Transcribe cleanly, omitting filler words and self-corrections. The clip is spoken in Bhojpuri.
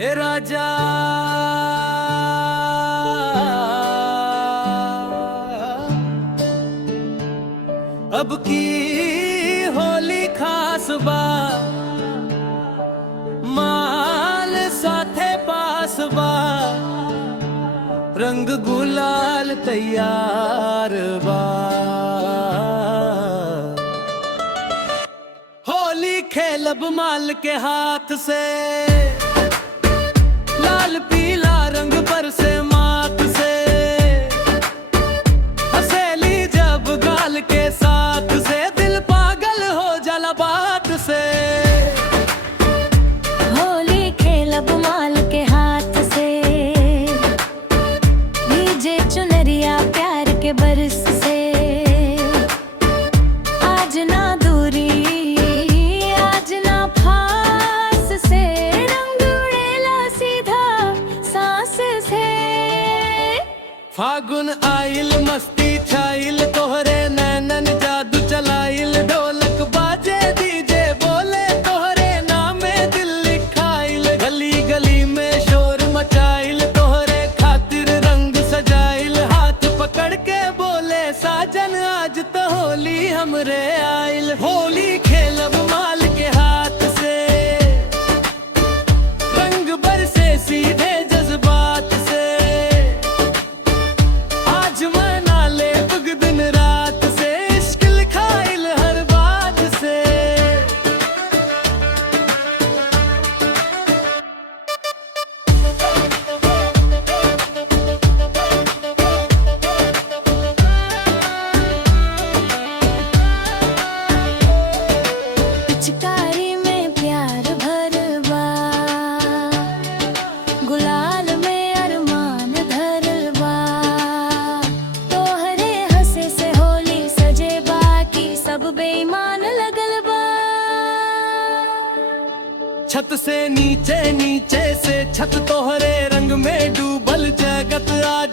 ए राजा अब की होली खास बा, माल साथे पास बा, रंग गुलाल तैयार बा। होली खेलब माल के हाथ से, लाल पीला रंग बरसे माथ से, हसेली जब गाल के साथ से, दिल पागल हो जाला बात से। होली खेलब माल के हाथ से, भीजे चुनरिया प्यार के बरस से, आज ना दूरी आज ना फास से, रंग उड़ेला सीधा सांस से। फागुन आइल मस्ती छाइल, तोहरे नैनन जादू चलाइल, ढोलक बाजे डीजे बोले, तोहरे नामे दिल लिखाइल, गली गली में शोर मचाइल, तोहरे खातिर रंग सजाइल, हाथ पकड़ के बोले साजन आज तो होली हमरे आइल। होली खेलब माल के हाथ से, रंग बरसे सीधे जज्बात से, आज मना ले बुग दिन रात से, इश्क लिखाइल हर बात से। पिचकारी में प्यार भरवा, गुलाल में अरमान धरवा, तोहरे हंसे से होली सजे, बाकी सब बेईमान लगल बा। छत से नीचे नीचे से छत, तोहरे रंग में डूबल जगत आज